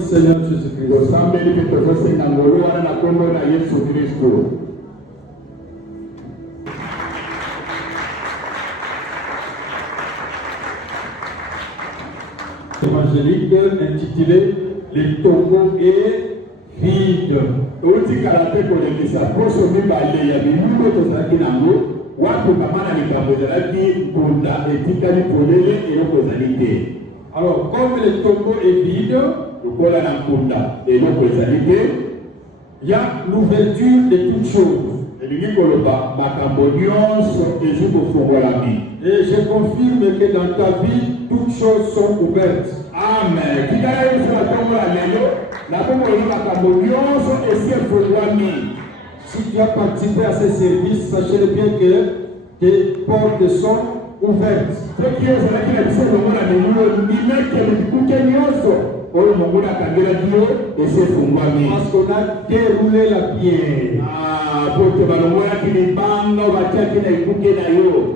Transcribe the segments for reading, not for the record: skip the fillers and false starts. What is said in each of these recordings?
du Seigneur Jésus-Christ. Évangélique intitulé Les tombeaux et vides. Alors, comme les tombeaux est vide, il y a l'ouverture de toutes choses. Et je confirme que dans ta vie, toutes choses sont ouvertes. Amen. Si tu as participé à ces services, sachez bien que tes portes sont ouvertes. Parce qu'on a déroulé la pierre.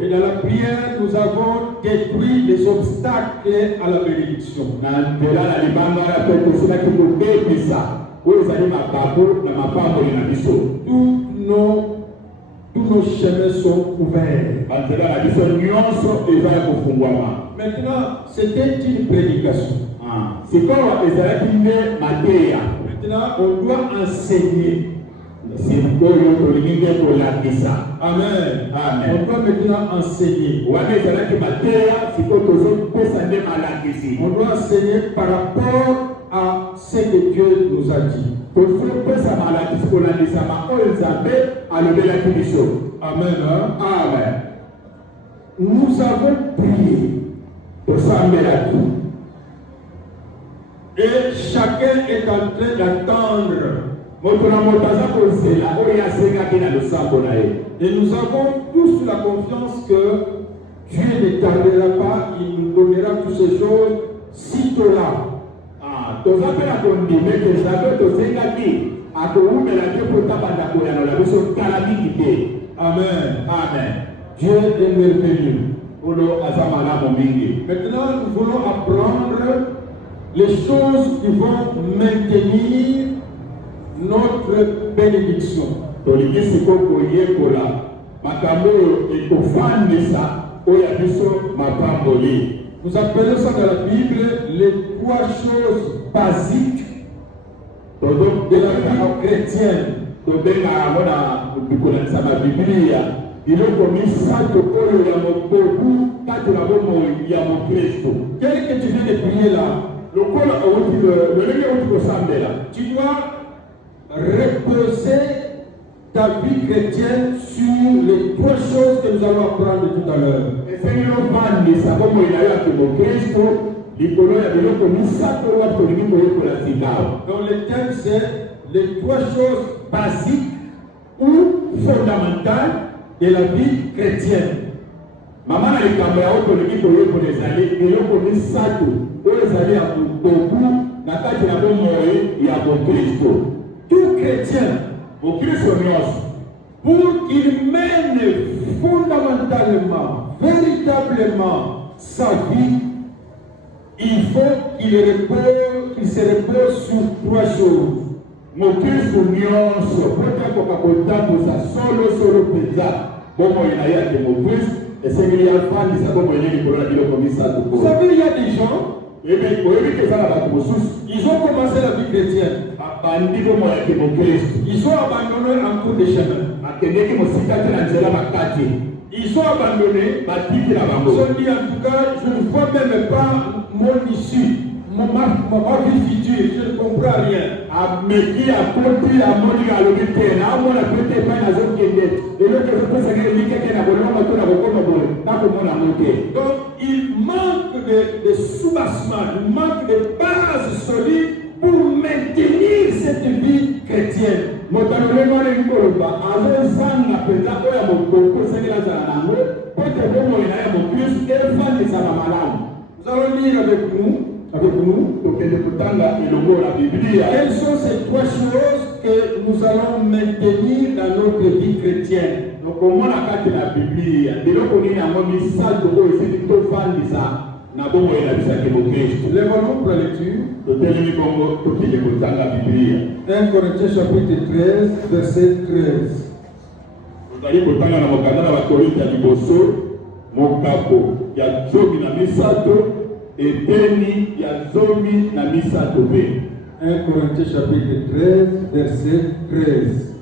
Et dans la prière, nous avons détruit les obstacles à la bénédiction. Tous nos chemins sont ouverts. Maintenant, c'était une prédication. Maintenant, on doit enseigner. Amen. Amen. On doit maintenant enseigner. On doit enseigner par rapport à ce que Dieu nous a dit. Amen. Amen. Nous avons prié. Et chacun est en train d'attendre. Et nous avons tous la confiance que Dieu ne tardera pas, il nous donnera toutes ces choses sitôt là. Amen. Amen. Dieu est merveilleux. Maintenant, nous voulons apprendre les choses qui vont maintenir notre bénédiction. Nous appelons ça dans la Bible les 3 choses basiques de la vie chrétienne. Quel que tu viens de prier là, tu dois reposer ta vie chrétienne sur les 3 choses que nous allons apprendre tout à l'heure. Donc le thème c'est les 3 choses basiques ou fondamentales de la vie chrétienne. Tout chrétien, pour qu'il mène fondamentalement, véritablement sa vie, il faut qu'il se repose sur 3 choses. Vous savez, il y a des gens, ils ont commencé la vie chrétienne. Ils ont abandonné en cours de chemin. Ils ont abandonné. Ils ont dit en tout cas, je ne vois même pas mon issue, ma vie future, je ne comprends rien. Donc il manque de soubassement, il manque de base solide pour maintenir cette vie chrétienne. Nous allons lire avec nous. Quelles sont ces 3 choses que nous allons maintenir dans notre vie chrétienne? Lève-nous pour la lecture. 1 Corinthiens chapitre 13, verset 13. Un Corinthiens chapitre 13, verset 13.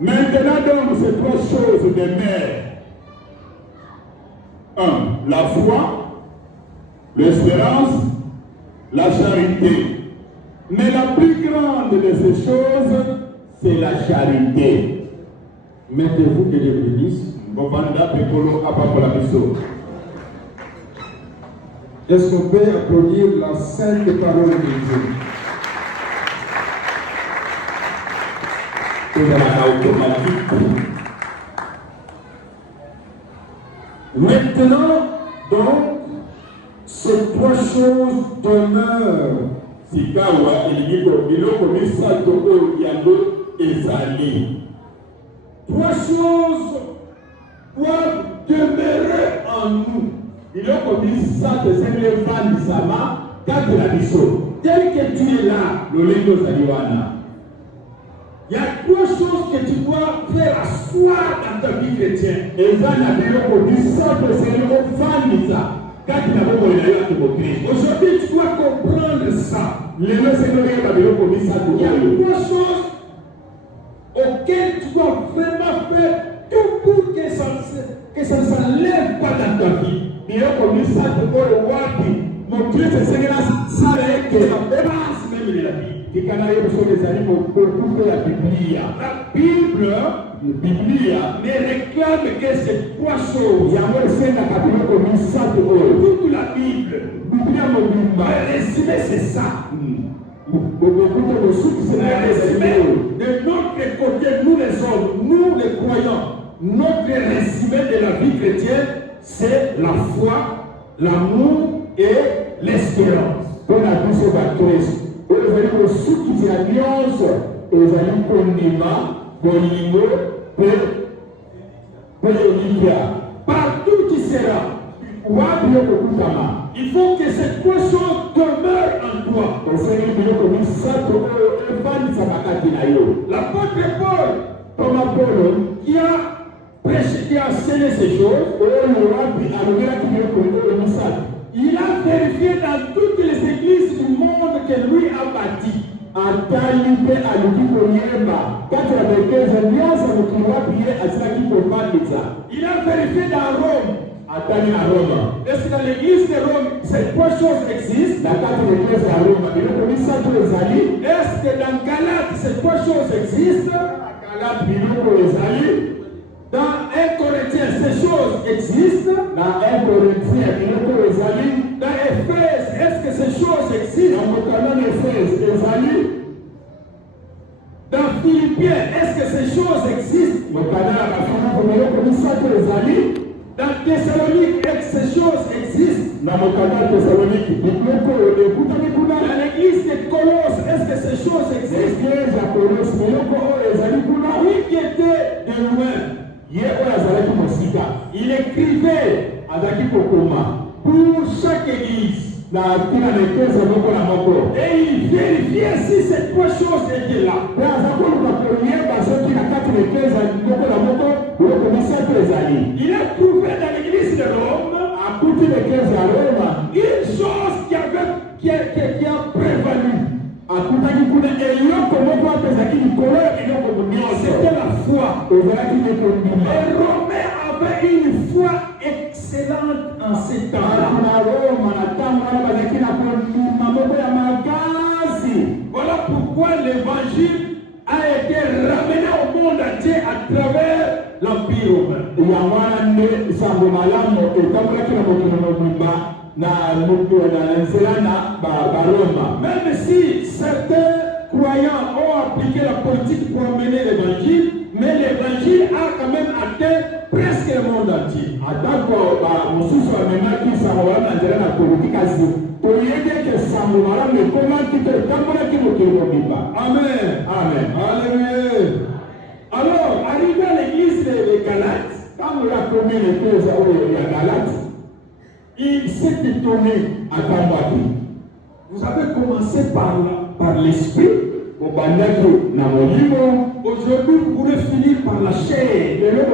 Maintenant donc ces trois choses demeurent. 1. La foi, l'espérance, la charité. Mais la plus grande de ces choses, c'est la charité. Mettez-vous que Dieu vous bénisse. Est-ce qu'on peut applaudir la sainte parole de Dieu? Maintenant, donc, ces trois choses demeurent. Trois choses doivent demeurer en nous. Tel que tu es là, il y a trois choses que tu dois faire asseoir dans ta vie chrétienne. Aujourd'hui, tu dois comprendre ça. Il y a trois choses auxquelles tu dois vraiment faire tout pour que ça ne s'enlève pas dans ta vie. La Bible me réclame que ces trois choses, toute la Bible, résumé c'est ça. Le résumé de notre côté, nous les hommes, nous les croyants, notre résumé de la vie chrétienne, c'est la foi, l'amour et l'espérance. Partout tu seras, il faut que ces trois choses demeurent en toi. L'apôtre Paul, qui a prêché, qui a enseigné ces choses, il a vérifié dans toutes les églises du monde que lui a bâties. Il a vérifié dans Rome. Est-ce que dans l'église de Rome, ces trois choses existent? Est-ce que dans Galates, ces trois choses existent? Dans 1 Corinthiens, ces choses existent? Dans Éphèse, est-ce que ces choses existent? Dans Philippiens, est-ce que ces choses existent? Dans Thessalonique, est-ce que ces choses existent? Dans l'église de Colosse, est-ce que ces choses existent? Lui qui était de loin, il écrivait pour chaque église. Et il vérifiait si ces trois choses étaient là. Il a trouvé dans l'église de Rome une chose qui a prévalu. C'était la foi. Les Romains avaient une foi excellente en ces temps-là. Voilà pourquoi l'évangile a été ramené au monde entier à travers l'Empire romain. Même si certains croyants ont appliqué la politique pour amener l'évangile, mais l'évangile a quand même atteint presque le monde entier. Amen. Amen. Alléluia. Alors, arrivé à l'église de Galates, Quand on a commis les choses à Galate, il s'est étonné à Tambaki. Vous avez commencé par l'esprit. Aujourd'hui, vous voulez finir par la chair. C'est-à-dire,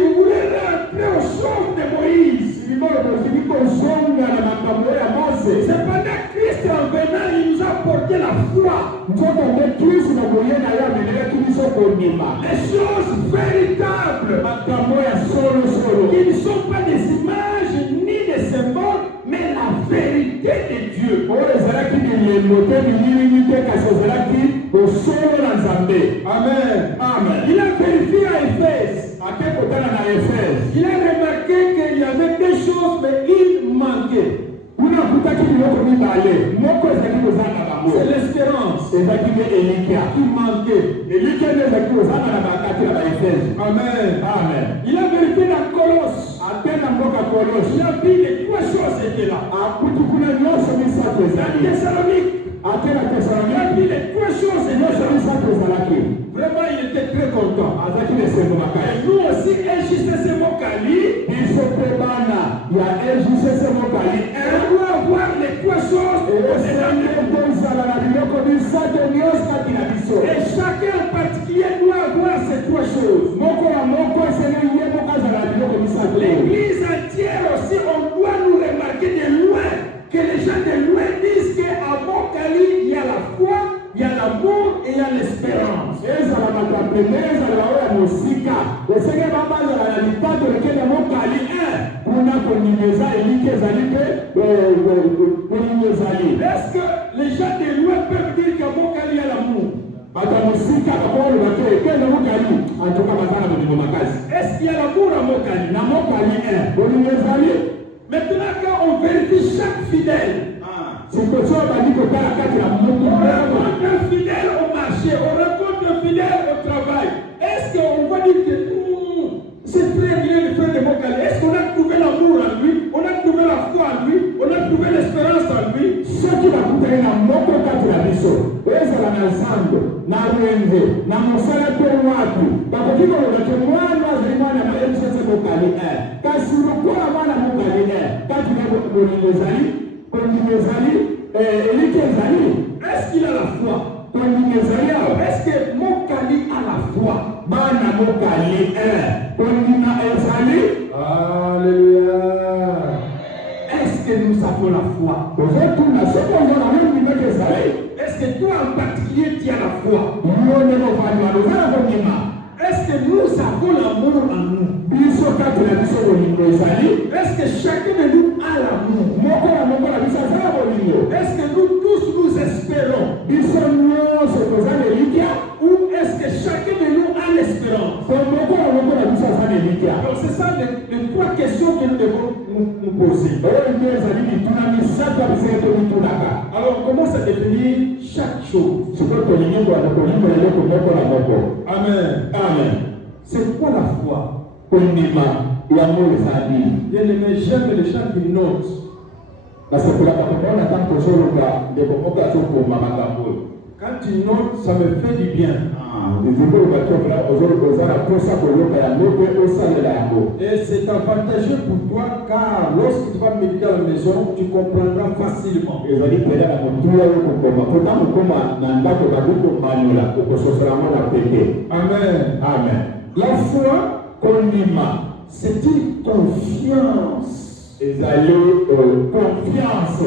vous voulez rentrer au champ de Moïse. Cependant, Christ en venant, il nous a apporté la foi. Les choses véritables, qui ne sont pas des images ni des symboles, mais la vérité de Dieu. Amen. Amen. Il a vérifié à Éphèse. Il a remarqué qu'il y avait des choses, mais il manquait. C'est l'espérance qui manquait. Amen. Amen. Il a vérifié dans Colosse. Il a vu les trois choses étaient là. Dans Thessalonique. Il a vu les trois choses étaient là. Vraiment, il était très content. Et nous aussi, LJCC Mokali, on doit avoir les trois choses. Et chacun en particulier doit avoir ces trois choses. L'église entière aussi, on doit nous remarquer de loin, que les gens de loin disent qu'à Mokali, il y a la foi, il y a l'amour et il y a l'espérance. Est-ce que les gens de loin peuvent dire qu'à Mokali, il y a l'amour? Est-ce qu'il y a l'amour à Mokali? Maintenant, quand on vérifie chaque fidèle, on rencontre un fidèle au marché, on rencontre un fidèle au travail. Est-ce qu'on va dire que ce frère, il est le frère de Mokali? Est-ce qu'on a trouvé l'amour en lui? On a trouvé la foi en lui? On a trouvé l'espérance en lui? Est-ce qu'il a la foi? Est-ce que Mokali a la foi? Alléluia. Est-ce que nous avons la foi? Est-ce que toi en particulier tu as la foi? Est-ce que nous avons l'amour en nous? Est-ce que chacun de nous a l'amour? Est-ce que nous tous nous espérons? Ou est-ce que chacun de nous a l'espérance? Alors c'est ça les trois questions que nous devons nous poser. Alors on commence à définir chaque chose. Amen. Amen. C'est quoi la foi? Bien-aimé, j'aime les gens qui notent. Quand tu notes, ça me fait du bien. Et c'est avantageux pour toi car lorsque tu vas méditer à la maison, tu comprendras facilement. Amen. Amen. La foi, c'est une confiance. Confiance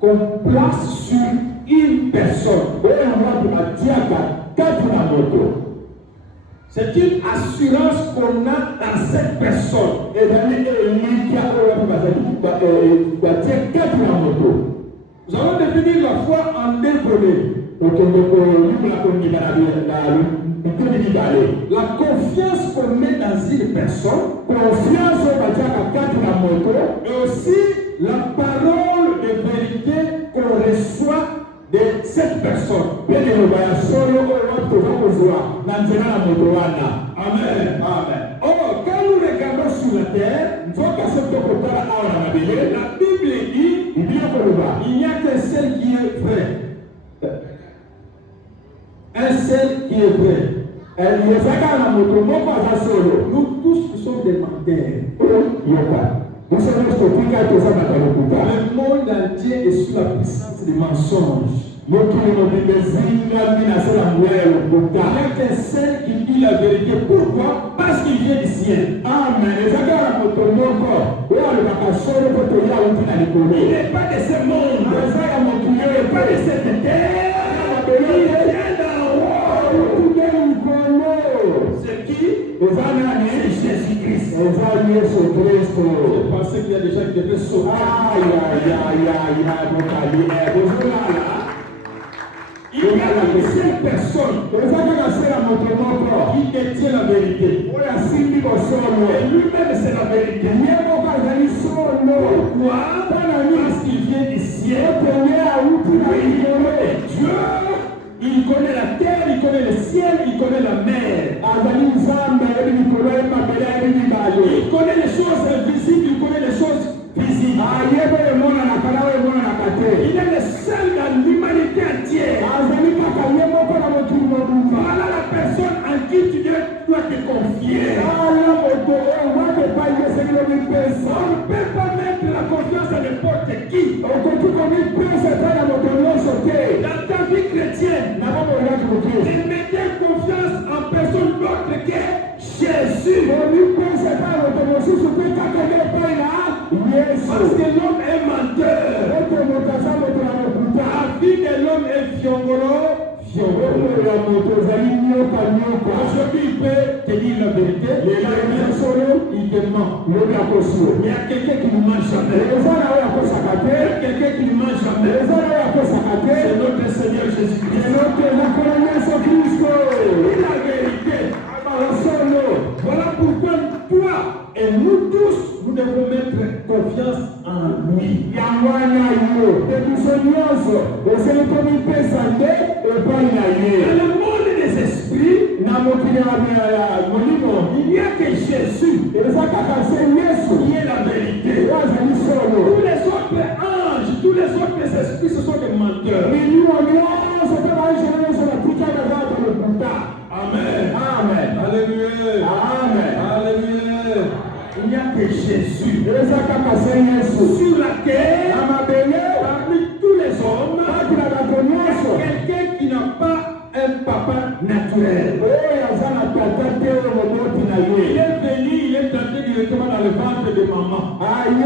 qu'on place sur une personne. C'est une assurance qu'on a dans cette personne. Nous allons définir la foi en deux volets. La confiance qu'on met dans une personne, et aussi la parole de vérité qu'on reçoit de cette personne. Amen. Amen. Or, quand nous regardons sur la terre, la Bible dit il n'y a qu'un seul qui est vrai. Un seul qui est vrai. Nous tous nous sommes des menteurs. Le monde entier est sous la puissance des mensonges. Il y a qu'un seul qui dit la vérité. Pourquoi? Parce qu'il vient du ciel. Amen. Il n'est pas de ce monde. Il n'est pas de cette terre. Il vient d'en haut. C'est qui? C'est Jésus-Christ. Je pensais qu'il y a des gens qui devaient sauter. Il y a une seule personne qui détient la vérité. Et lui-même, c'est la vérité. Pourquoi? Parce qu'il vient du ciel. Dieu, il connaît la terre, il connaît le ciel, il connaît la mer. Il connaît les choses invisibles, il connaît les choses visibles. Il est le seul dans l'humanité entière. Voilà la personne en qui tu dois te confier. On ne peut pas mettre la confiance à n'importe qui. Dans ta vie chrétienne, ne mettez confiance en personne d'autre que Jésus. Parce que l'homme est menteur. La vie de l'homme est fiongolo. Aujourd'hui, il peut te dire la vérité. Il te ment. Il y a quelqu'un qui ne ment jamais. Il y a quelqu'un qui ne ment jamais. C'est notre Seigneur Jésus-Christ. C'est la vérité. Voilà pourquoi toi et nous tous, nous devons mettre confiance en lui. Dans le monde des esprits, il n'y a que Jésus qui est la vérité. Tous les autres anges, tous les autres esprits, ce sont des menteurs. Amen. Amen. Alléluia. Amen. Alléluia. Il n'y a que Jésus sur la terre, parmi tous les hommes, quelqu'un qui n'a pas un papa naturel. Il est venu, il est entré directement dans le ventre de maman. Il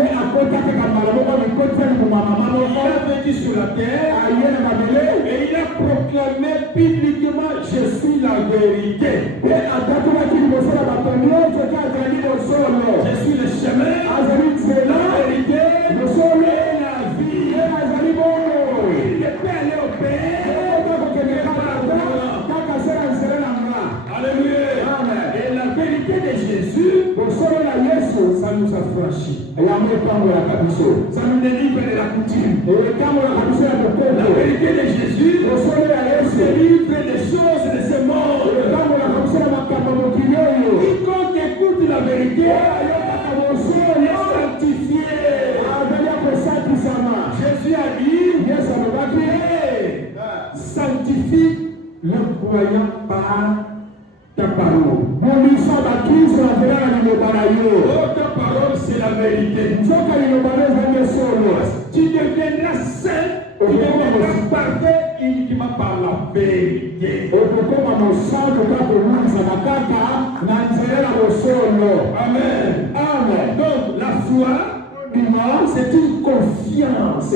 a vécu sur la terre et il a proclamé publiquement: je suis la vérité. Je suis le chemin, la vérité et la vie. Il ne peut aller au Père. Alléluia. Et la vérité de Jésus, ça nous affranchit. Ça nous délivre de la coutume. La vérité de Jésus délivre des choses de ce monde. Quiconque écoute la vérité est sanctifié. Jésus a dit: sanctifie le croyant par ta parole. Ta parole, c'est la vérité. Tu deviendras saint, tu deviendras parfait uniquement par la vérité. Amen. Amen. Donc, la foi, c'est une confiance.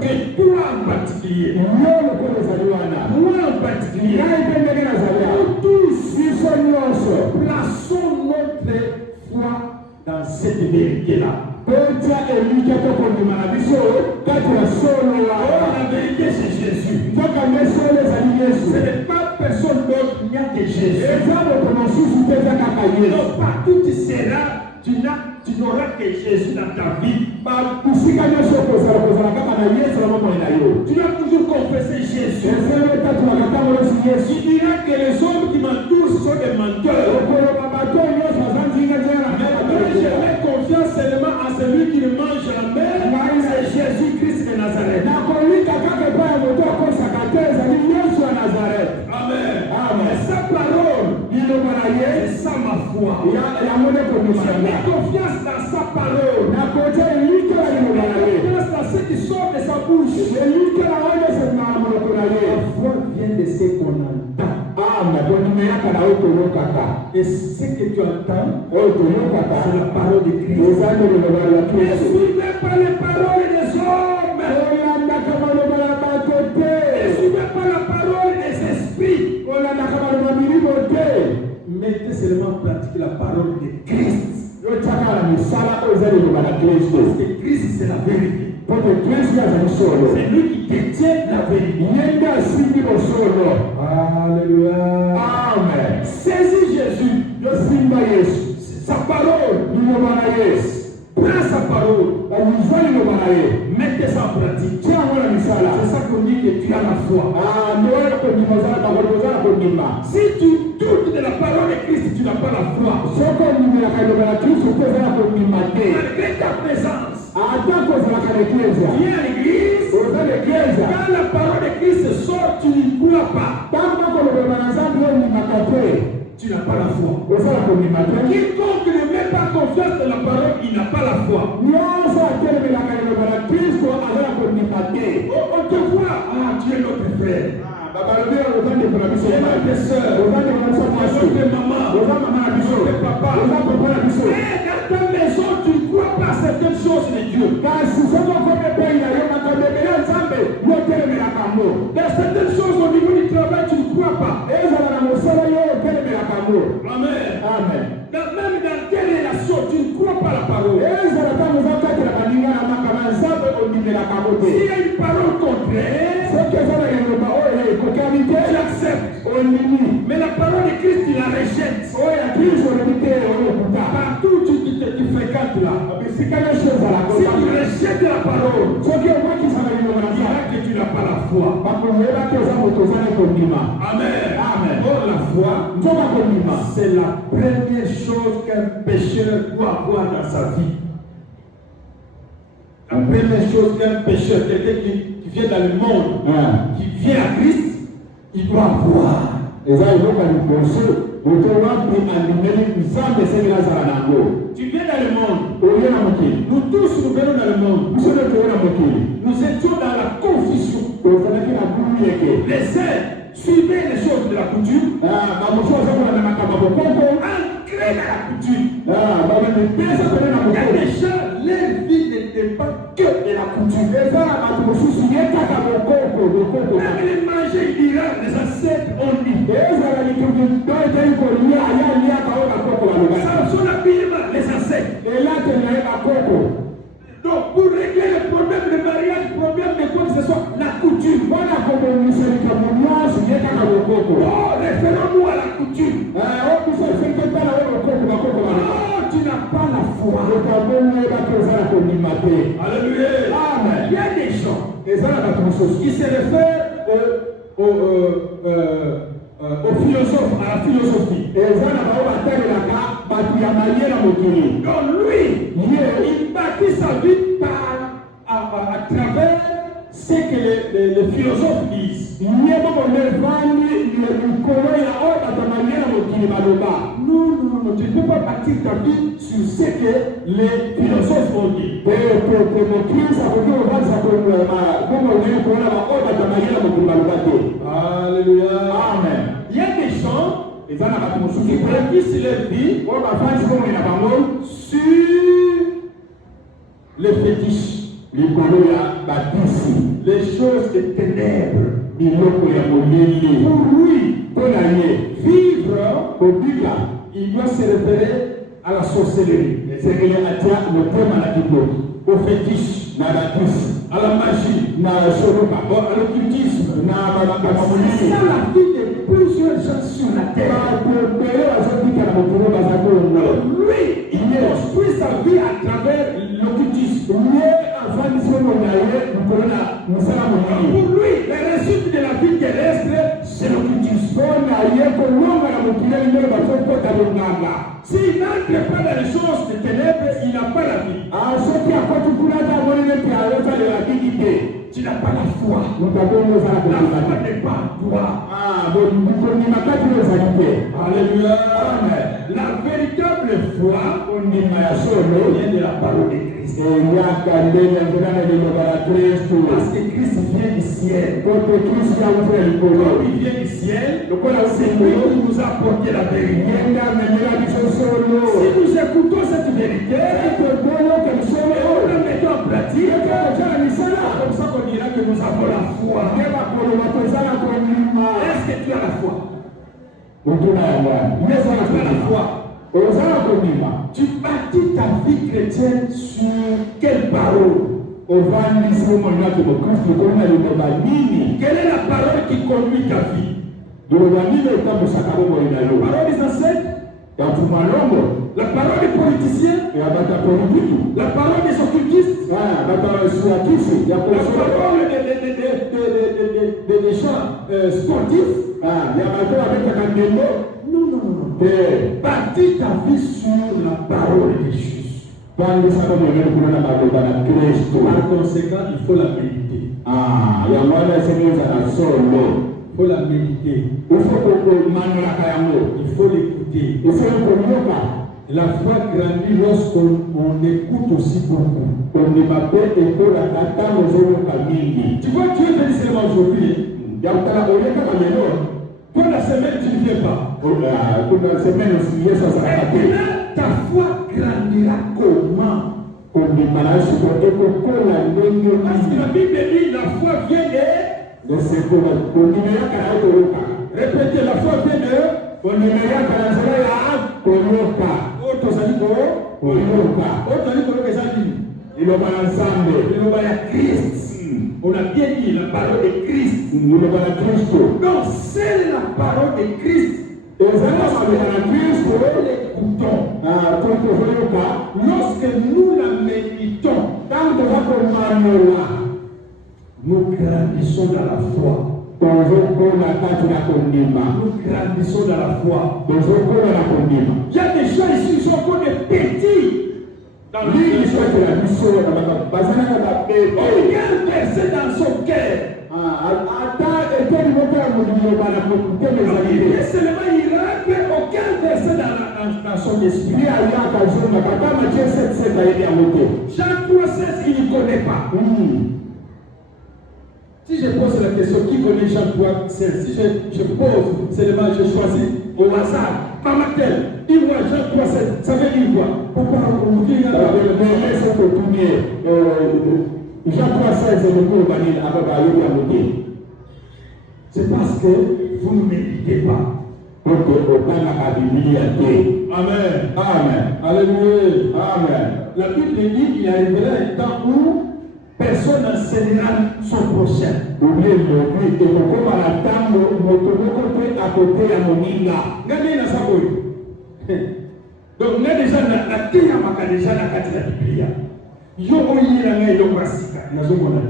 Que toi en particulier, moi en particulier, nous tous, plaçons notre foi dans cette vérité-là. La vérité, c'est Jésus. Ce n'est pas personne d'autre, il n'y a que Jésus. Donc, partout tu seras, tu n'auras que Jésus dans ta vie. Tu dois toujours confesser Jésus. Tu diras que les hommes qui m'entourent sont des menteurs. Je mets confiance seulement à celui qui ne mange jamais, c'est Jésus-Christ de Nazareth. Amen. Amen. grâce à ce qui sort de sa bouche. La foi vient de ce qu'on entend. Et ce que tu entends, c'est la parole de Christ. Ne suivez pas les paroles des hommes. Ne suivez pas la parole des esprits. Mettez seulement en pratique la parole de Christ. Parce que Christ, c'est la vérité. C'est lui qui détient la vérité. Alléluia. Amen. Saisis Jésus. Sa parole. Prends sa parole. Mettez ça en pratique. C'est ça qu'on dit que tu as la foi. Si tu doutes de la parole de Christ, tu n'as pas la foi. Malgré ta présence, viens à l'église. Quand la parole de Christ sort, tu n'y crois pas. Tu n'as pas la foi. Quiconque ne met pas confiance dans la parole, il n'a pas la foi. On te voit, tu es notre frère. Tu es notre soeur. Tu es maman. Tu es papa. Mais dans ta maison, tu ne crois pas à certaines choses de Dieu. Dans certaines choses au niveau du travail, tu ne crois pas. Amen. Amen. Même dans quelle relation, tu ne crois pas la parole. S'il y a une parole contraire, tu acceptes. Mais la parole de Christ, tu la rejettes. Partout tu fréquentes là. Si tu rejettes la parole, tu diras que tu n'as pas la foi. Amen. Amen. Or, la foi, c'est la première chose qu'un pécheur doit avoir dans sa vie. La première chose qu'un pécheur, quelqu'un qui vient dans le monde, qui vient à Christ, il doit avoir. Tu viens dans le monde. Nous tous nous venons dans le monde. Nous étions dans la confusion. Les uns suivaient les choses de la coutume. Ancrés dans la coutume. Il y a des gens, leur vie n'était pas que de la coutume. Même les manger, ils diront, les ancêtres ont dit. Samson habillement, les ancêtres. Donc, pour régler le problème de mariage, le problème de quoi que ce soit, la coutume. Oh, référons-nous à la coutume. Oh, tu n'as pas la foi. Alléluia. Amen. Il y a des gens qui se réfèrent aux philosophes, à la philosophie. Donc lui, il bâtit sa vie à travers ce que les philosophes disent. Non, tu ne peux pas bâtir ta vie sur ce que les philosophes ont dit. Alléluia. Amen. Il y a des gens qui bâtissent leur vie sur les fétiches, les choses des ténèbres. Pour lui, vivre, il doit se référer à la sorcellerie, au fétiche, à la magie, à l'occultisme. C'est ça la vie de plusieurs gens sur la terre. Lui, il construit sa vie à travers l'occultisme. Pour lui, la réussite de la vie terrestre, c'est l'occultisme. S'il n'entre pas dans les choses des ténèbres, il n'a pas la vie. Tu n'as pas la foi. La foi n'est pas toi. Alléluia. La véritable foi vient de la parole de Christ. Christ. Et il y a candela nzirana liloba la Kristo. Parce que Christ vient du ciel. Kote Kristo yavuye likolo. Comme il vient du ciel, c'est lui qui nous a apporté la vérité. Si nous écoutons cette vérité, et on la mettons en pratique, comme ça qu'on dira que nous avons la foi. Est-ce que tu as la foi? Est-ce que tu as la foi? Tu bâtis ta vie chrétienne sur quelle parole? Quelle est la parole qui conduit ta vie? La parole des ancêtres? La parole des politiciens? La parole des occultistes? La parole des gens sportifs? Non. Bâtis ta vie sur la parole de Jésus. Par conséquent, il faut la méditer. Il faut la méditer. Il faut l'écouter. La foi grandit lorsqu'on écoute aussi beaucoup. Tu vois, Dieu est venu seulement aujourd'hui. Quand la semaine, tu ne viens pas. Ta foi grandira comment? Parce que la Bible dit la foi vient de... Répétez, la foi vient de... Christ. On a bien dit la parole de Christ. Donc c'est la parole de Christ. Lorsque nous la méditons, nous grandissons dans la foi. Nous grandissons dans la foi. Il y a des gens ici qui sont encore des petits. Aucun verset dans son cœur. Et seulement il rappe aucun verset dans son esprit. Jean 3,16, il ne connaît pas. Si je pose la question, qui connaît Jean 3,16? Si je pose, seulement je choisis au hasard. Maman tel, dis-moi Jean 3,16, ça veut dire quoi? Pourquoi on dit là? Jean 3,16, c'est parce que vous ne méditez pas. Amen. Alléluia. Amen. La Bible dit qu'il arrivera un temps où personne n'enseignera son prochain. Donc, on a déjà la théâtre déjà la carte de la Bible. Yo oyira yo masika nazomona.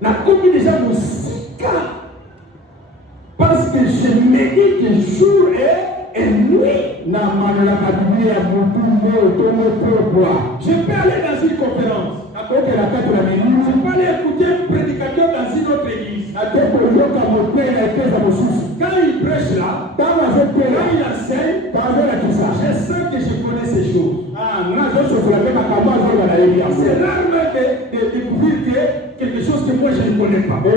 Na komi déjà musika parce que je médite jour et nuit na manela Bible ya mutumbo tomo. Je peux aller dans une conférence. Je peux aller écouter un prédicateur dans une autre église. Quand il prêche là, quand il enseigne, je sens que je connais ces choses. C'est rare de découvrir quelque chose que moi je ne connais pas. Parce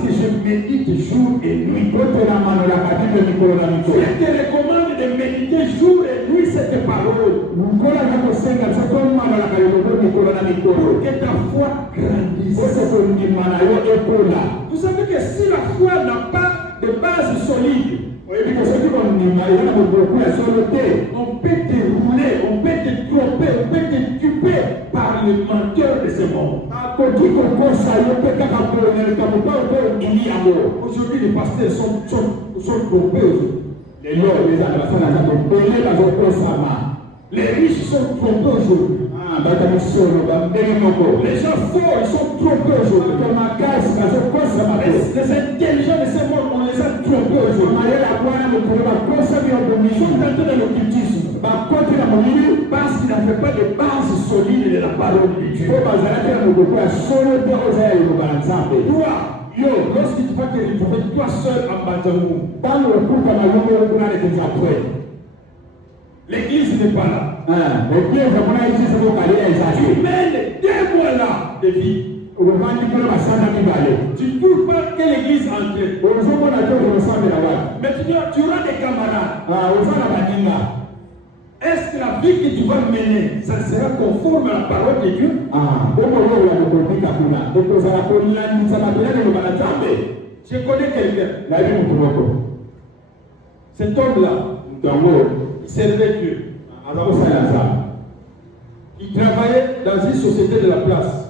que je médite jour et nuit. Je te recommande de méditer jour et nuit cette parole. Que ta foi grandisse. Vous savez que si la foi n'a pas de base solide, on peut te rouler, on peut te tromper, on peut te tuer par le menteur de ce monde. Aujourd'hui, les pasteurs sont trompés. Les riches sont trompés aujourd'hui. Les gens forts, ils sont trompés aujourd'hui. Les intelligents de ce monde, on les a trompés aujourd'hui. Ils sont tentés dans l'occultisme. Parce qu'ils n'avaient pas de base solide de la parole de Dieu. Toi, lorsque tu vas te retrouver toi seul en Banzangou, L'église n'est pas là. Tu mènes 2 mois là de vie. Tu ne trouves pas que l'église entre. Mais tu auras des camarades. Est-ce que la vie que tu vas mener, ça sera conforme à la parole de Dieu? Je connais quelqu'un. Cet homme-là, il servait Dieu. Il travaillait dans une société de la place.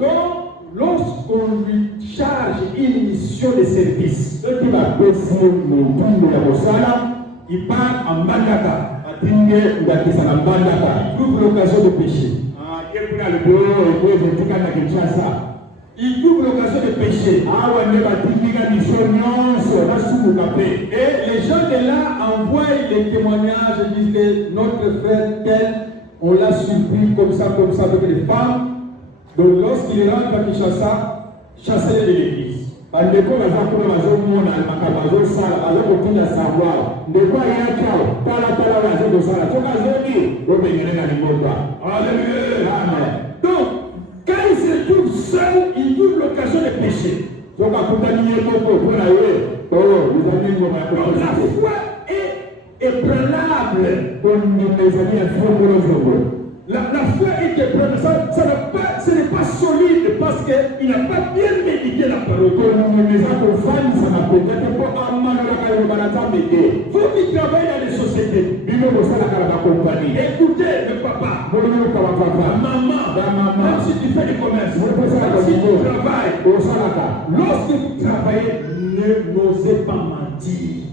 Donc, lorsqu'on lui charge une mission de service, il part en Mandaka. Il trouve l'occasion de pécher. Il trouve l'occasion de pécher. Et les gens de là envoient des témoignages et disent que notre frère tel, on l'a surpris comme ça avec les femmes. Donc lorsqu'il rentre à Kinshasa, chassez-les de l'église. Alléluia. Donc, quand il se trouve seul, il trouve l'occasion de pécher. Donc la foi est ébranlable. La foi est ébranlable. Ce n'est pas solide parce qu'il n'a pas bien médité la parole. Vous qui travaillez dans les sociétés, écoutez le papa, maman, même si tu fais du commerce, même si tu travailles, lorsque vous travaillez, n'osez pas mentir.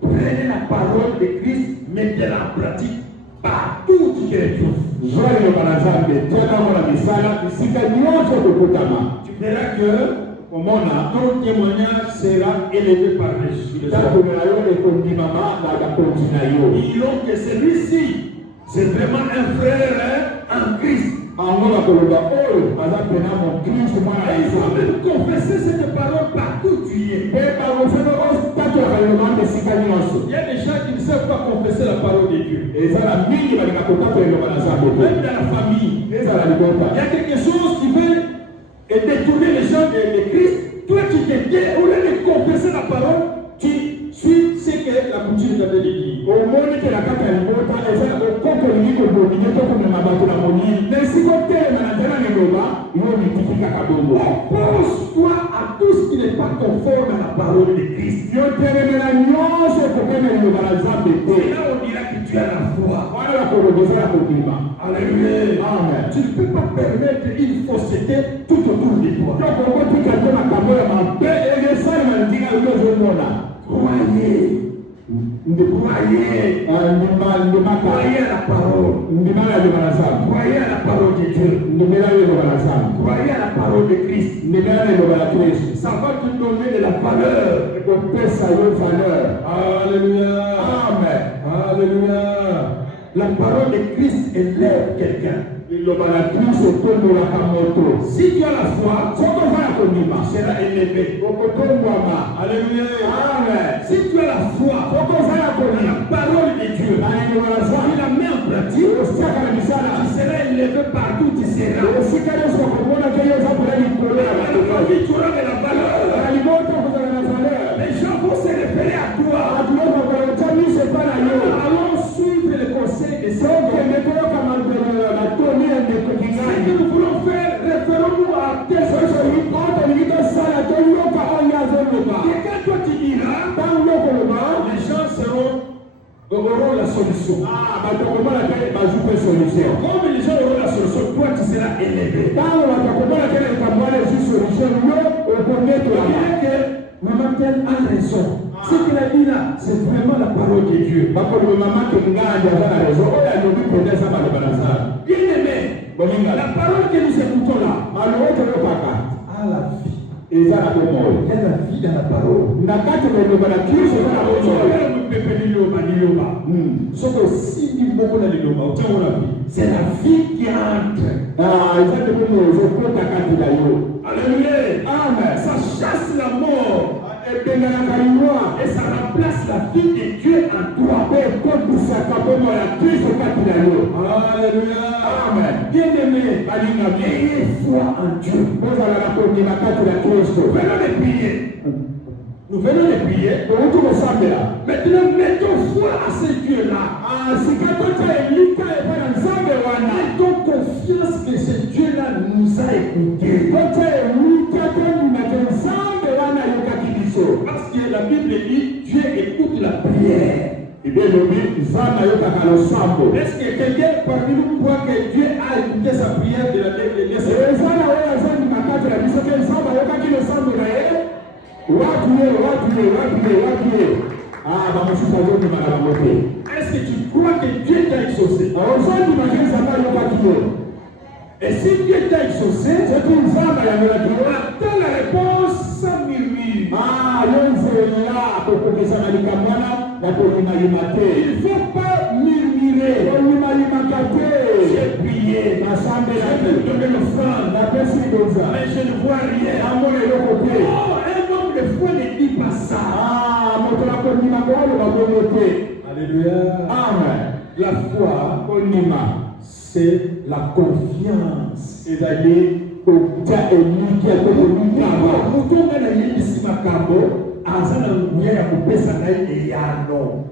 Prenez la parole de Christ, mettez-la en pratique partout où tu te retrouves. Tu verras que ton témoignage sera élevé par Jésus. Disons que celui-ci, c'est vraiment un frère en Christ. Il faut même confesser cette parole partout où tu y es. Il y a des gens qui ne savent pas confesser la parole de Dieu. Même dans la famille, il y a quelque chose qui veut détourner les gens de Christ. Toi, tu te tiens, au lieu de confesser la parole, tu suis ce que la coutume t'avait dit. Oppose-toi à tout ce qui n'est pas conforme à la parole de Christ. Et là, on dira que tu as la foi. Alléluia. Amen. Tu ne peux pas permettre une fausseté tout autour de toi. Croyez. Croyez à la parole. Croyez à la parole de Dieu. Croyez à la parole de Christ. Ça va te donner de la valeur. Alléluia. Amen. Alléluia. La parole de Christ élève quelqu'un. Si tu as la foi, tu seras élevé. Alléluia. Amen. Si tu as la foi, la parole de Dieu, tu la mets en pratique, tu seras élevé partout où tu seras. Dans la famille, tu auras de la valeur. Les gens vont se référer à toi. Allons suivre les conseils de Seigneur. Ce que nous voulons faire, référons-nous à tes choses. Et quand toi tu diras, les gens auront la solution. Comme les gens auront la solution, toi tu seras élevé. Maman telle a raison. Ce qu'elle a dit là, c'est vraiment la parole de Dieu. Bien aimé, la parole que nous écoutons là a la vie. Il y a la vie dans la parole. C'est la vie qui entre. Alléluia. Amen. Ça chasse la mort. Et ça remplace la vie de Dieu en toi. Alléluia. Amen. Bien-aimé, ayez foi en Dieu. Venons de prier. Nous venons de prier. Maintenant, mettons foi à ce Dieu-là. Mettons confiance que ce Dieu-là nous a écoutés. Parce que la Bible dit Dieu écoute la prière. Est-ce que quelqu'un parmi nous croit que Dieu a écouté sa prière de la dernière semaine? Est-ce que tu crois que Dieu t'a exaucé? Et si Dieu t'a exaucé, attends la réponse sans murmure. Il ne faut pas murmurer. J'ai prié, j'ai donné l'offrande, mais je ne vois rien. Oh, un homme de foi ne dit pas ça. Alléluia. Amen. La foi, c'est la confiance.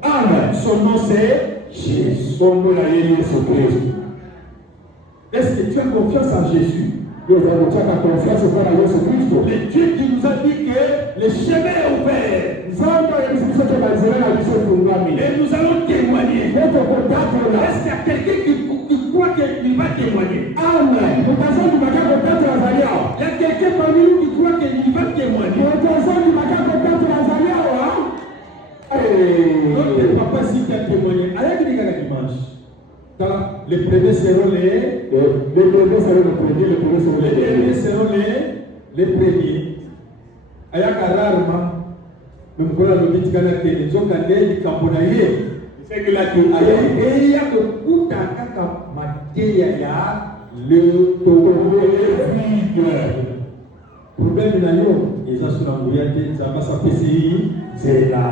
Amen. Son nom c'est Jésus. Est-ce que tu as confiance en Jésus? Le Dieu qui nous a dit que le chemin est ouvert. Et nous allons témoigner. Est-ce qu'il y a quelqu'un qui croit qu'il va témoigner? Amen. Il y a quelqu'un parmi nous qui croit qu'il va témoigner. Notre papa si qui a témoigné. Allez, il y a dimanche. Les premiers seront les premiers seront les premiers. Ayaka rarement. Même pour la logique que les autres années, c'est que la il y a que tout à le problème de ils ont sur la moyenne, ça va s'appeler c'est là.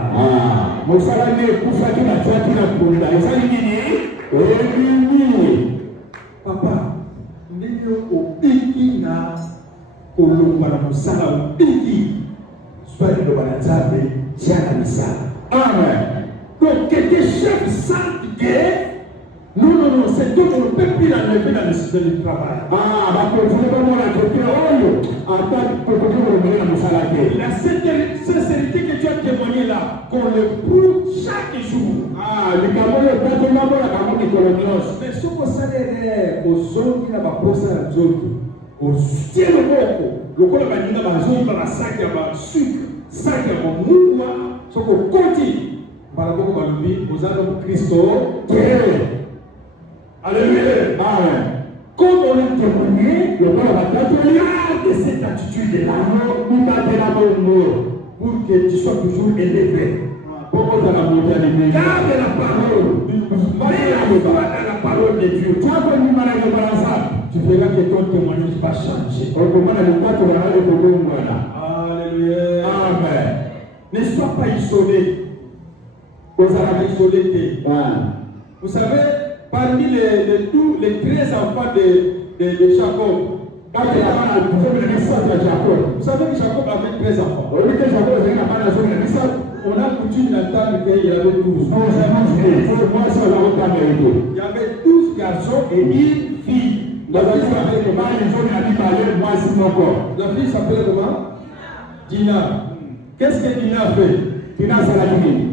Papa, nous obiki na kolomba na musala obiki soit le banazambe tiana misala. Amen. Donc que tes chefs sentent que non, c'est tout, on ne peut plus l'enlever dans le système du travail. La sincérité que tu as témoigné là, qu'on le prouve chaque jour. Mais ce qu'on s'adhère aux autres qui n'ont pas posé à autres, au ciel au boko, le col va dire dans zone dans la sac à sucre, sac à moua, ce qu'on continue. Baraboko Balobi, aux hommes Christo, alléluia. Amen. Comme on est témoigné, garde cette attitude-là pour que tu sois toujours élevé. Garde la parole. Mets la foi dans la parole de Dieu. Tu verras que ton témoignage va changer. Alléluia. Amen. Ne sois pas isolé. Vous allez isoler. Vous savez, parmi les 13 enfants de Jacob, vous savez que Jacob avait 13 enfants. On a coutume d'entendre qu'il y avait 12. Il y avait 12 garçons et 1 fille. La fille s'appelait comment? Dina. Qu'est-ce que Dina a fait? Dina Saladini.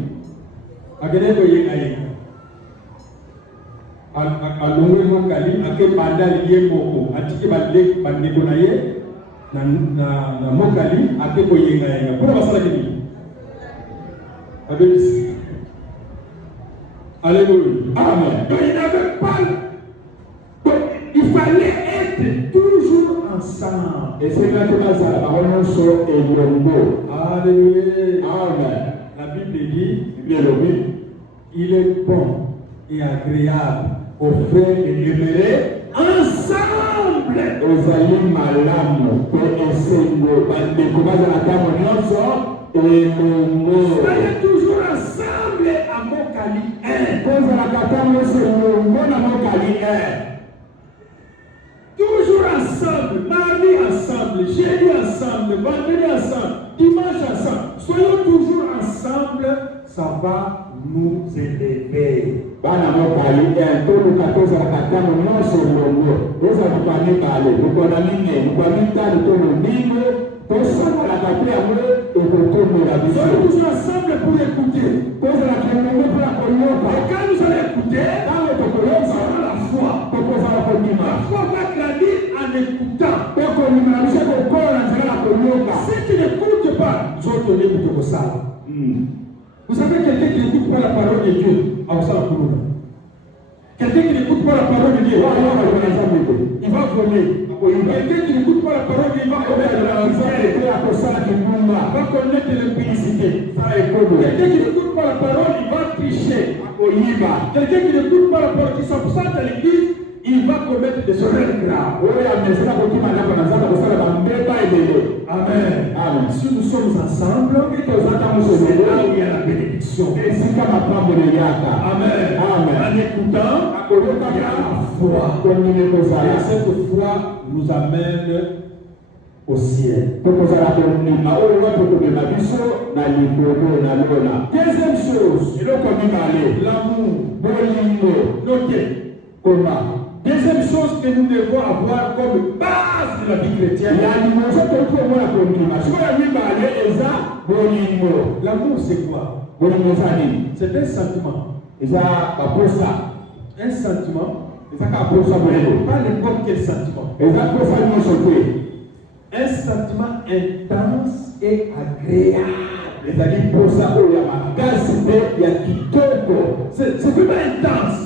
Alongo mokali ake bandali ye moko atike bandeko na ye na mokali ake koyenga yenga pour basala kini avec alléluia. Amen. Donc il n'avait pas, il fallait être toujours ensemble. Et c'est là que ça alléluia. Amen. La Bible dit il est bon et agréable aux frères et libérés ensemble. Soyez toujours ensemble à Mokali 1. Toujours ensemble, mardi ensemble, jeudi ensemble, vendredi ensemble, dimanche ensemble. Soyons toujours ensemble, ça va nous élever. Soyons toujours ensemble pour écouter. Et quand nous allons écouter, nous aurons la foi. La foi va grandir en écoutant. Si tu n'écoutes pas, nous allons donner pour ça. Vous savez, quelqu'un qui n'écoute pas la parole de Dieu, quelqu'un qui n'écoute pas la parole de Dieu, il va voler. Quelqu'un qui n'écoute pas la parole de Dieu, il va connaître l'impudicité. Quelqu'un qui n'écoute pas la parole, il va tricher. Quelqu'un qui n'écoute pas la parole, qui s'absente à l'église, il va commettre des erreurs graves. Amen. Amen. Si nous sommes ensemble, c'est là où il y a la bénédiction. Amen. Amen. En écoutant, il y a la foi. Et cette foi nous amène au ciel. Deuxième chose, l'amour. Notez. Deuxième chose que nous devons avoir comme base de la vie chrétienne. L'amour, c'est quoi? C'est un sentiment. Un sentiment. Pas n'importe quel sentiment. Un sentiment intense et agréable. C'est vraiment intense.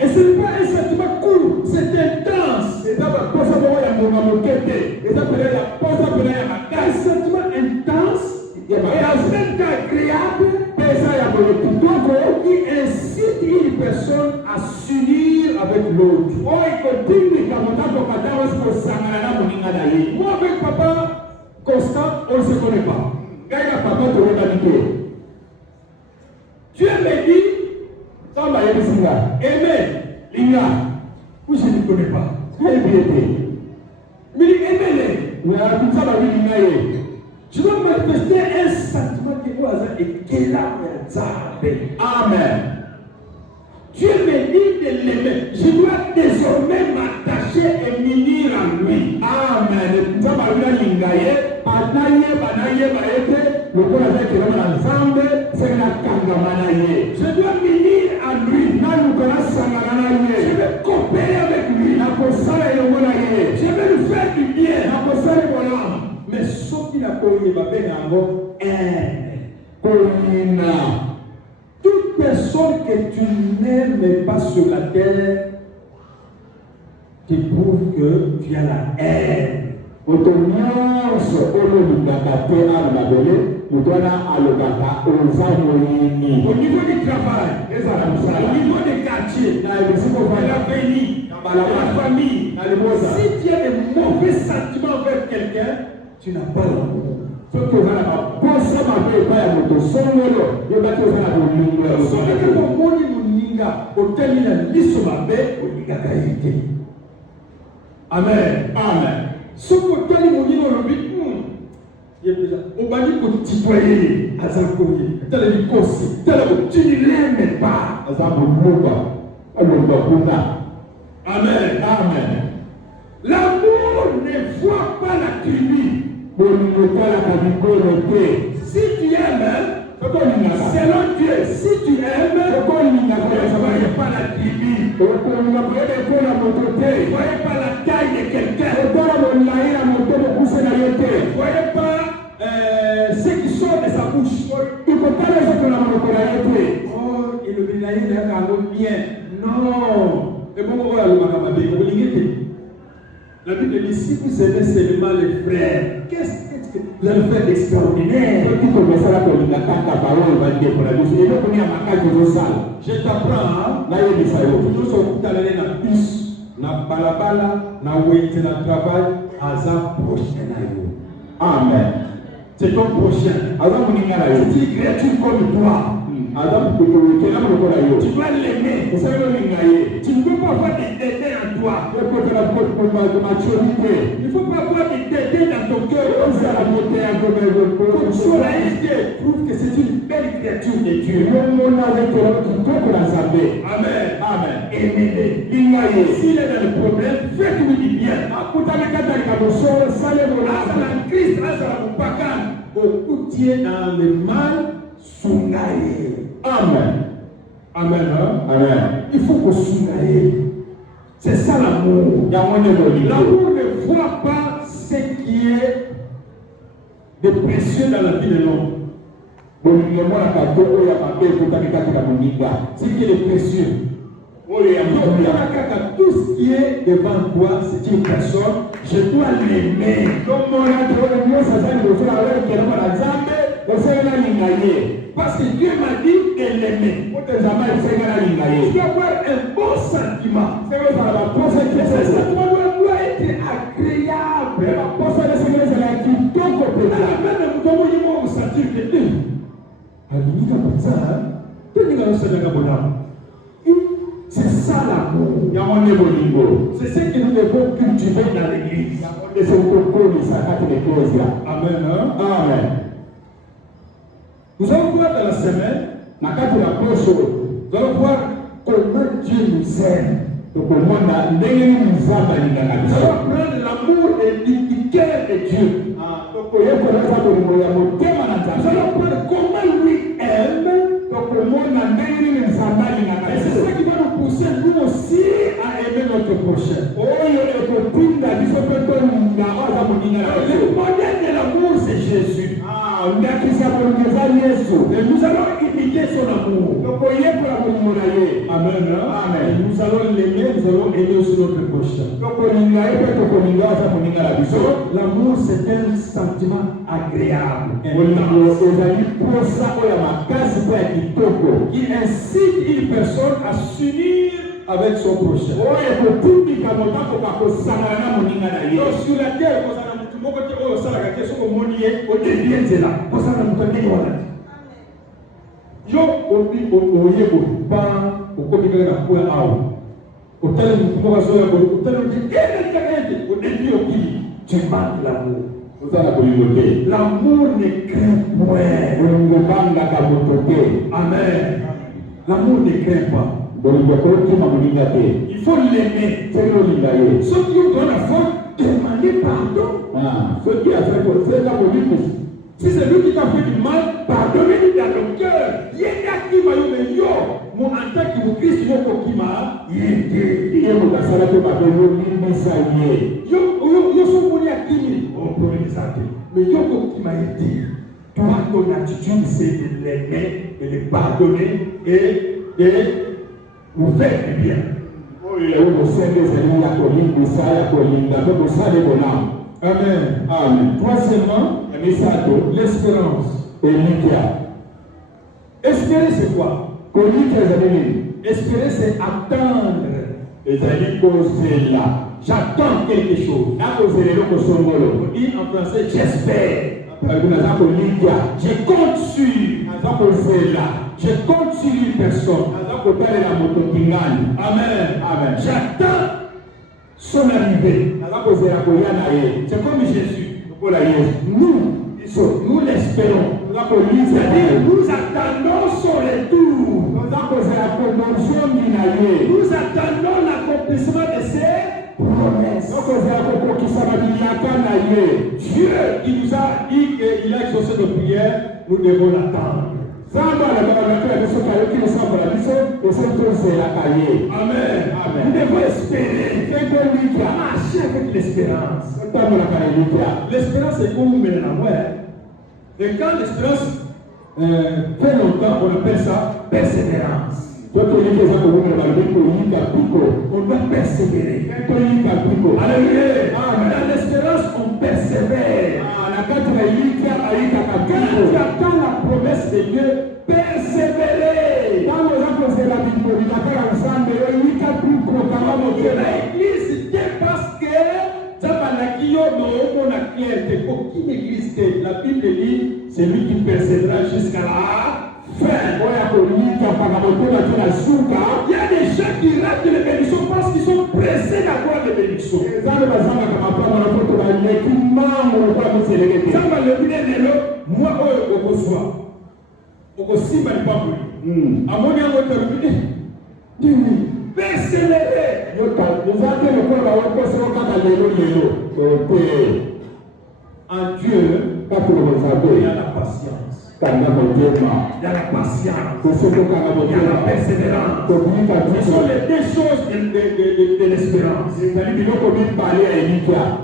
Et ce n'est pas un sentiment court, c'est intense. Un sentiment intense et en même temps agréable qui incite une personne à s'unir avec l'autre. Moi avec papa Constant, on ne se connaît pas. Dieu me dit aimer, oui, je ne connais pas. Mais aimez-les. Je dois manifester un sentiment qui est là. Amen. Dieu me dit de l'aimer. Je dois désormais m'attacher et m'unir à lui. Amen. Je dois m'unir à lui. Je vais coopérer avec lui. Je vais lui faire du bien. Mais sauf qu'il a connu toute personne que tu n'aimes pas sur la terre te prouve que tu as la haine. Au niveau du travail, au niveau des quartiers, de la famille, si tu as des mauvais sentiments envers quelqu'un, tu n'as pas l'amour. Amen. Amen. Ce côté li moni no lobi on va dire que tu tutoyer azakoye tele li kosi tele tu ne l'aimes pas azaboba alobakuna. Amen. Amen. L'amour ne voit pas la tribu. Si tu aimes, selon Dieu, si tu aimes, ne voyez pas la tribu. Ne voyez pas la taille de quelqu'un. Ne voyez pas ce qui sort de sa bouche. Oh, il le bien. Non. La Bible dit, si vous aimez seulement les frères, qu'est-ce que vous allez faire d'extraordinaire? Je t'apprends, nous sommes allés dans le bus, dans le balabala, dans le travail, à Amen. C'est ton prochain. C'est une créature comme toi. Tu dois l'aimer. Tu ne peux pas avoir des dédains en toi. Il ne faut pas avoir des dédains dans ton cœur. Prouve que c'est une belle créature de Dieu. Amen. Amen. Aimez-les. S'il est dans le problème, faites-lui du bien. Christ, beaucoup tient dans le mal, Sungaye. Amen. Amen. Amen. Il faut que Sungaye. C'est ça l'amour. L'amour ne voit pas ce qui est de précieux dans la vie de l'homme. Ce qui est de précieux. Tout ce qui est devant toi, c'est une personne, je dois l'aimer. Parce que Dieu m'a dit de l'aimer. Tu dois avoir un bon sentiment. Ça doit être agréable. C'est ça l'amour. C'est ce que nous devons cultiver dans l'église. Amen. Amen. Nous allons voir dans la semaine, nous allons voir comment Dieu nous aime. Nous allons prendre l'amour du cœur de Dieu. Nous allons prendre comment lui aime. Et c'est ça qui va nous pousser nous aussi à aimer notre prochain. Le modèle de l'amour, c'est Jésus. Et nous allons imiter son amour. Amen. Amen. Nous allons l'aimer, nous allons aimer aussi notre prochain. L'amour, c'est un sentiment agréable. Qui incite une personne à s'unir avec son prochain. Donc sur la terre, tu manques l'amour. L'amour ne craint point. Amen. L'amour ne craint pas. Il faut l'aimer. Ceux qui ont la faute, demandez pardon. Si c'est lui qui t'a fait du mal, pardonnez-lui dans le cœur. Il y a qui m'a dit, yo, mon en tant que Christ, yo, qui m'a aidé. Yo, sont venus à qui on peut les aider. Mais yo, qui m'a aidé. Toi, ton attitude, c'est de l'aimer, de le pardonner et de vous faire du bien. Amen. Amen. Troisièmement, l'espérance. Espérer, c'est quoi? Espérer, c'est attendre. J'attends quelque chose. On dit en français, j'espère. Je compte sur. Je compte sur une personne. Amen. Amen. J'attends son arrivée. C'est comme Jésus. Nous l'espérons. C'est-à-dire, nous attendons son retour. Nous attendons l'accomplissement de ses promesses. Dieu qui nous a dit qu'il a exaucé nos prières, nous devons l'attendre. Amen. Amen. Nous devons espérer. Marcher avec l'espérance. L'espérance, c'est comme nous menons la mort. Et quand l'espérance fait longtemps, on appelle ça persévérance. On doit persévérer. Alléluia. Dans l'espérance, on persévère. Quand tu attends la promesse de Dieu, persévérer. L'église, c'est parce que la Bible dit persévérera jusqu'à la fin. Il Il y a des gens qui ratent les bénédictions parce qu'ils sont pressés d'avoir les bénédictions. Ça va le dire, moi, au Kosoa, au Kosimba, il pas voulu. À mon niveau, persévérer. En Dieu, il y a la patience. Il y a la patience. Il y a la persévérance. Ce sont les deux choses de l'espérance.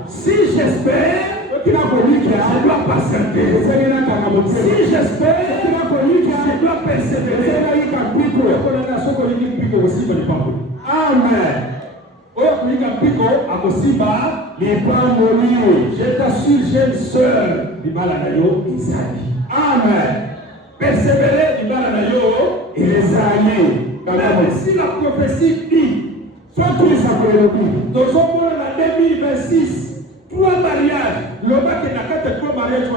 Si j'espère, je dois patienter. Si j'espère, je dois persévérer. Amen. Je t'assure, j'ai une sœur. Amen. Persévérer, même si la prophétie dit, dans la 2026, 3 mariages, le mec qui n'a qu'à 3 mariages,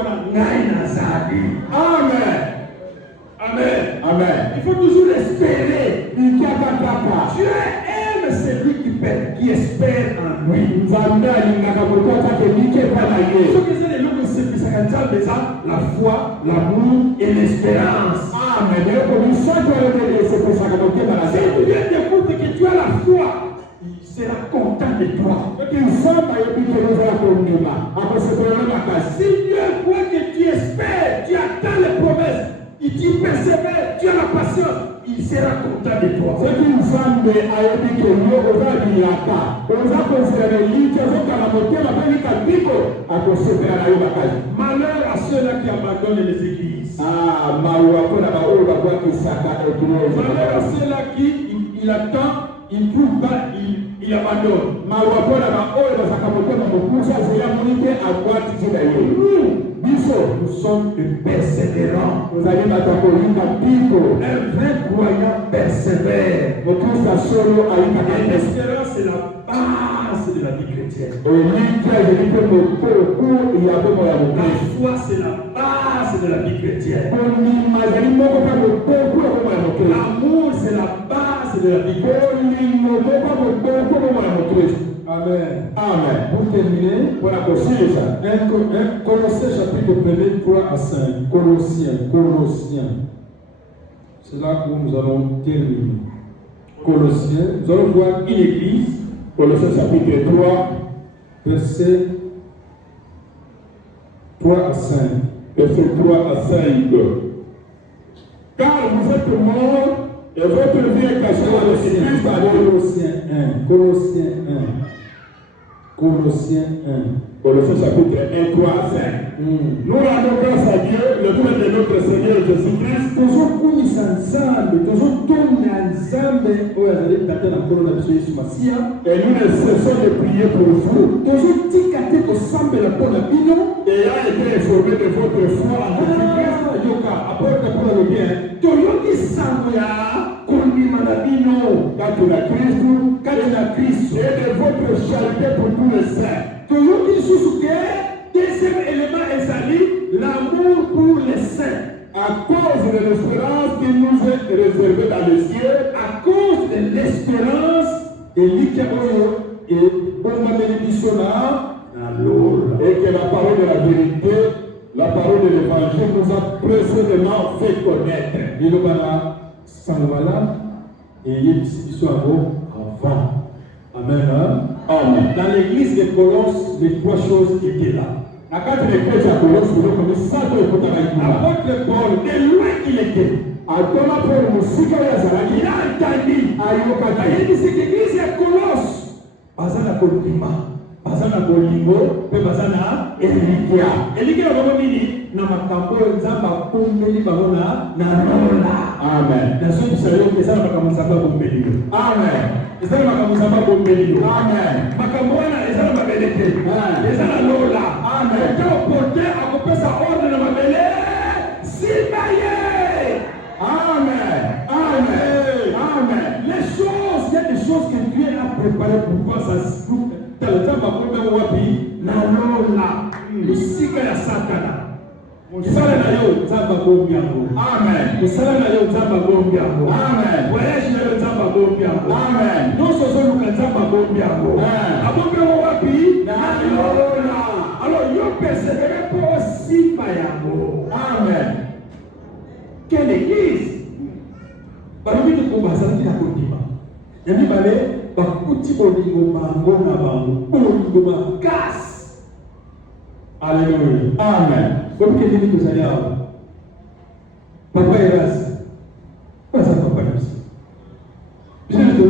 Amen. Amen. Amen. Il faut toujours espérer. Dieu aime celui qui espère en lui. La foi, l'amour et l'espérance. Amen. Si Dieu découvre que tu as la foi, il sera content de toi. Si Dieu voit que tu espères, tu attends les promesses, et tu persévères, tu as la patience, il sera content de toi. Malheur à ceux-là qui abandonnent les églises. Malheur à ceux-là qui il attend, il ne trouve pas, il abandonne. Nous sommes des persévérants. Un vrai croyant persévère. L'espérance c'est la base de la vie chrétienne. La foi c'est la base de la vie chrétienne. L'amour c'est la base de la vie chrétienne. Amen. Amen. Pour terminer, voilà, Colossiens chapitre 1, 3 à 5. Colossiens. C'est là où nous allons terminer. Colossiens, nous allons voir une église. Colossiens chapitre 3, verset 3 à 5. Verset 3 à 5. Car vous êtes morts et votre vie est cachée dans le Christ à Dieu. Colossiens 1. Colossiens 1. Colossiens chapitre 1, 3 à 5. Nous rendons grâce à Dieu, le Père de notre Seigneur Jésus-Christ. Et nous ne cessons de prier pour vous. Ayant été informés de votre foi en Jésus-Christ et de votre charité pour tous les saints. Deuxième élément est sali, l'amour pour les saints. À cause de l'espérance qui nous est réservée dans les cieux, à cause de l'espérance, et que la parole de la vérité, la parole de l'évangile nous a précédemment fait connaître. Amen. Amen. Dans l'église de Colosses, les 3 choses étaient là. L'apôtre Paul, de loin qu'il était, il a entendu. Il a dit cette église est Colosse. Bazana Kolima, Bazana Bolingo, Bazana Elikia. Elikia Romini, Namakambo, Zamba, Kumbeli, Babona, Narola. Amen. Dans ce qui s'est fait, ça va commencer à Kumbeli. Amen. Les gens vont commencer à Kumbeli. Amen. Makamboana, les gens vont belete. Les gens à Lola. Amen. Quand on portait à couper sa ordre de ma belle, Simaye. Amen. Amen. Amen. Les choses, il y a des choses que Dieu a préparées pour toi, ça se trouve. Dans le temps, ma première wapi, Nanola, le Sika ya Satana. Musala na yo nzamba bombi yango. Amen. Musala na yo nzamba bombi yango. Amen. Voyage na yo nzamba bombi yango. Amen. Nyonso ozoluka nzamba bombi yango. Abombi yango wapi? Na Lola. Alors yo persévérer pour osima yango. Amen. Quelle église? Balobi ko bazali na kondima. Yami bale bakuti bolingo bango na bango. Bolingo makasi. Alléluia. Amen. Comme que dit que ça y a. Papa Eras. Quoi ça papa Eras? Je te dis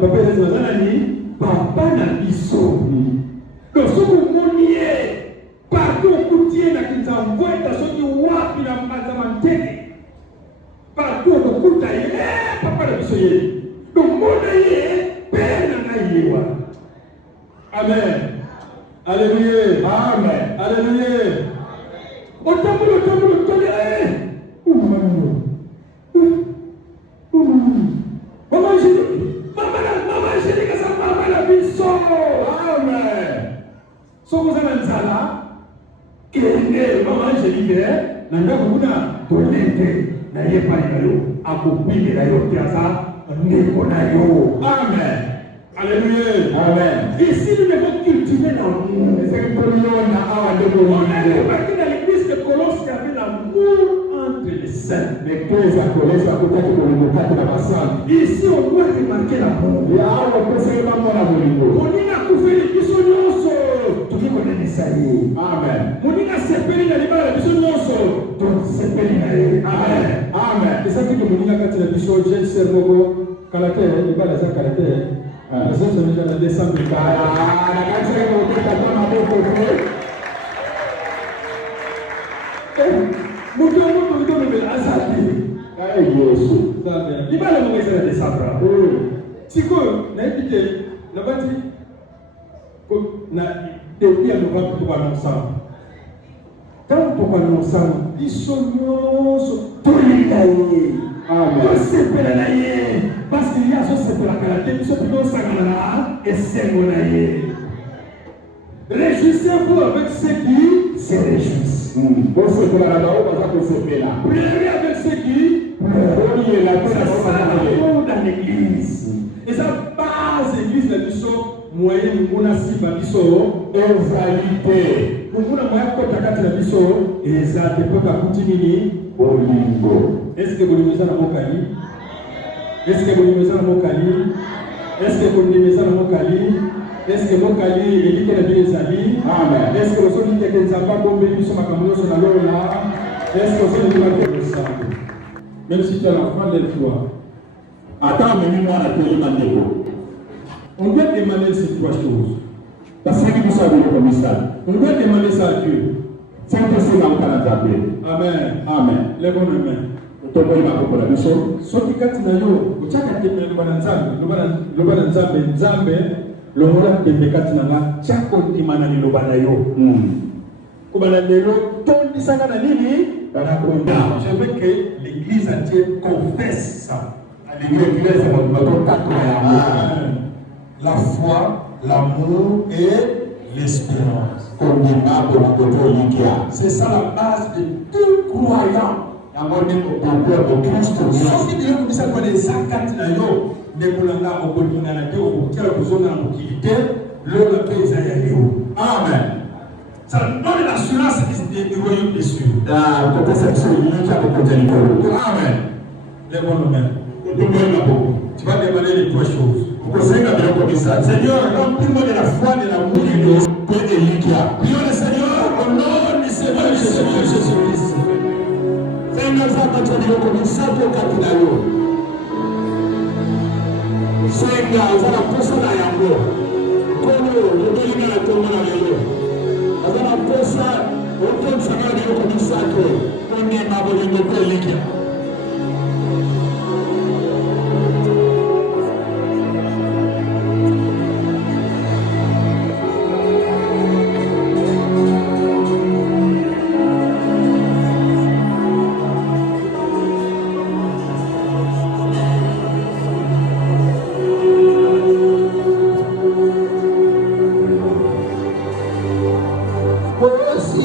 papa Eras na nani? Papa na biso. Donc ce que vous niez, partout où tu es na kinzambo eta soki wapi na mazamanteke. Partout où tu es, papa na biso ye. Donc mona ye père na yewa. Amen. Alléluia. Amen. Alléluia. Otambulo. Maman Angélique, ça maman la biso. Amen. So vous avez un sala, maman Angélique, nanda kuna tolete na yepa yo akopile na yo tiasa ndeko na yo. Amen. Alléluia. Amen. Ici nous devons cultiver l'amour. C'est que pour nous on a parti dans l'église de Colosse qui avait l'amour entre les saints. L'église à Colosse a côté de la sainte. Ici on doit remarquer l'amour. Et à on peut se remarquer l'amour. On y a couvert les bisonyoso. Tout le monde est essayé. Amen. On y a sepeli na libala bisonyoso. Donc sepeli na ye. Amen. Amen. Et ça que on y a quand la biso jeune sermogo caractère libala ça caractère. Ça c'est déjà la descente de Kaya. La cancer est montée à toi ma bonne côté. Moto mais azali. Ay Yesu. Ça bien. Libala mo ngeza la descente. Siko na épité na bati ko na depuis à novembre pour annoncer. Tant pour annoncer bisonyoso tolikaye. Amen. C'est parce qu'il y a ce c'est la caractère, ce plutôt sangana et sengonaye. Réjouissez-vous avec ceux qui se réjouissent. Pleurez avec ceux qui pleurent. C'est ça l'amour dans l'église. Et ça base l'église de Bisso, moyen mona siba Bisso, exalité. Pour vous la moyen kota kati la Bisso, exalité pour ta coutinini, olingo. Est-ce que vous lisez dans mon cali? Est-ce que vous lisez dans mon cali? Est-ce que vous lisez dans mon cali? Est-ce que mon cali est dit que la vie est amis? Amen. Est-ce que vous avez dit que vous n'avez pas bombé sur ma caméra sur la loi là? Est-ce que vous avez dit que vous savez? Même si tu as l'enfant de toi. Attends, mais moi, la télé on doit demander ces trois choses. Parce que vous savez comme ça. On doit demander ça à Dieu. C'est un peu ça dans le Canada. Amen. Amen. Les bonnes mains. Ce qui est là, c'est que le Nzambe, le Mola de Mekatinanga, Tchako Timana ni Lobana yo. Kubana lelo, Tondi Sangana Nini, je veux que l'église entière confesse ça. L'église, la foi, l'amour et l'espérance. C'est ça la base de tout croyant. Soki bilo kumisa kwa les akati na yo nekulanga okolinga na te okukela kuzonga na mokilité le pays ya yo. Amen. Ça donne l'assurance du royaume des cieux. Amen. Les bonnes mains. Tu vas demander les trois choses. Seigneur, remplis-moi de la foi, de l'amour et de l'Église. Prions le Seigneur au nom du Seigneur Jésus-Christ. Seigneur, ça va te dire comme ça pour Katinayo. Seigneur, ça va pousser la yango. Comme le Béliga la tombe la yango. Ça va pousser au temps ça va dire comme ça que on est pas bon de Béliga. Poesi,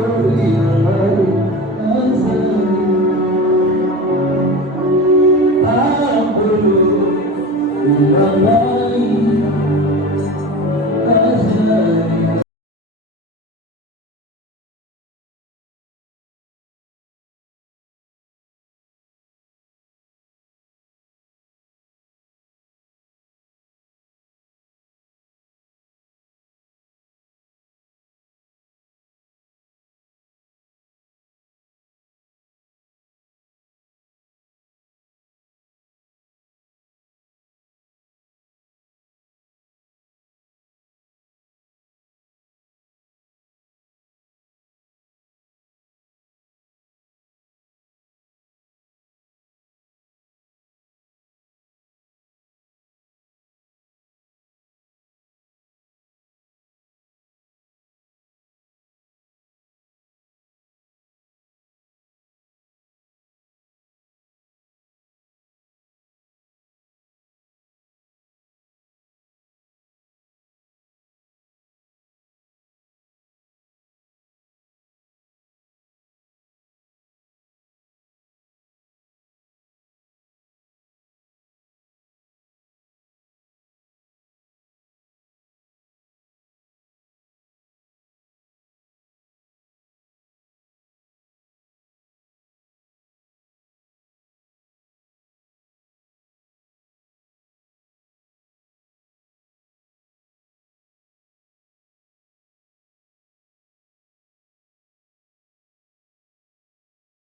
Bye.